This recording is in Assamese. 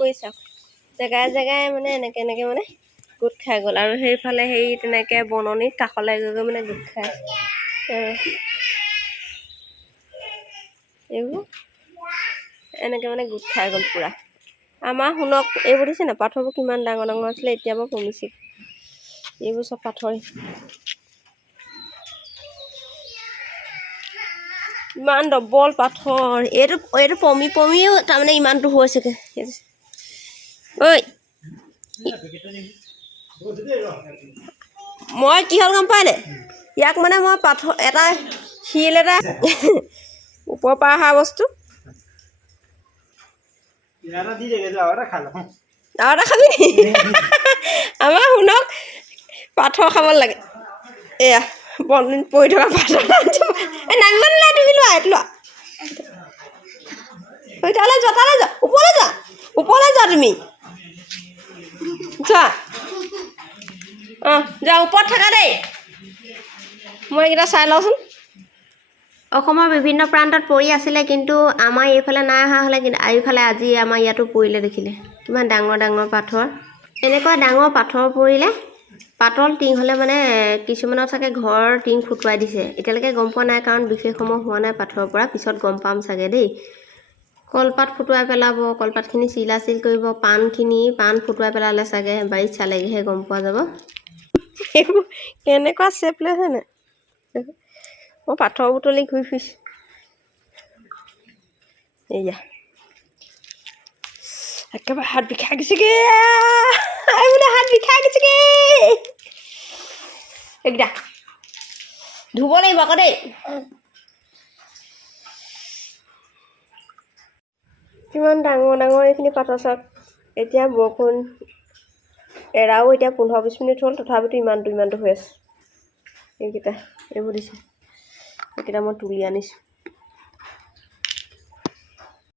পৰিছে জেগাই জেগাই মানে এনেকৈ মানে গোট খাই গ'ল আৰু সেইফালে সেই তেনেকৈ বননিত কাষলৈ গৈ মানে গোট খাই এইবোৰ এনেকৈ মানে গোট খাই গ'ল পূৰা আমাৰ শুনক এইবোৰ দিছে না পাথৰবোৰ কিমান ডাঙৰ ডাঙৰ আছিলে এতিয়া বাৰু কমিছে এইবোৰ চব পাথৰ ইমান ডবল পাথৰ এইটো পমিও তাৰমানে ইমানটো হৈছেগে ঐ মই কি হ'ল গম পাই নাই ইয়াক মানে মই পাথৰ এটা শিল এটা ওপৰৰ পৰা অহা বস্তু আৰু এটা খাবি নি আমাৰ শুনক পাথৰ খাব লাগে এয়া বননিত পৰি থকা পাথৰ এই নামিব নালাগে তুমি লোৱা এইটো লোৱা তালৈ যোৱা ওপৰলৈ যোৱা তুমি যোৱা যোৱা ওপৰত থাকা দেই মই এইকেইটা চাই লওঁচোন অসমৰ বিভিন্ন প্ৰান্তত পৰি আছিলে কিন্তু আমাৰ এইফালে নাই অহা হ'লে কিন্তু এইফালে আজি আমাৰ ইয়াতো পৰিলে দেখিলে কিমান ডাঙৰ ডাঙৰ পাথৰ এনেকুৱা ডাঙৰ পাথৰ পৰিলে পাতল টিং হ'লে মানে কিছুমানৰ চাগে ঘৰৰ টিং ফুটুৱাই দিছে এতিয়ালৈকে গম পোৱা নাই কাৰণ বিশেষ সময় হোৱা নাই পাথৰৰ পৰা পিছত গম পাম চাগে দেই কলপাত ফুটুৱাই পেলাব কলপাতখিনি চিল কৰিব পাণ ফুটুৱাই পেলালে চাগে বাৰীত চালেগৈহে গম পোৱা যাব এইবোৰ কেনেকুৱা চেপ লৈছে নে মই পাথৰ বুটলি ঘূৰি ফুৰিছোঁ এয়া একেবাৰে হাত বিষাই গৈছেগে হাত বিষাই গৈছেগে এইকেইটা ধুব লাগিব আকৌ দেই কিমান ডাঙৰ ডাঙৰ এইখিনি পাথৰ চাওক এতিয়া বৰষুণ এৰাও এতিয়া 15-20 মিনিট হ'ল তথাপিতো ইমানটো হৈ আছে এইকেইটা এইবোৰ দিছে এইকেইটা মই তুলি আনিছোঁ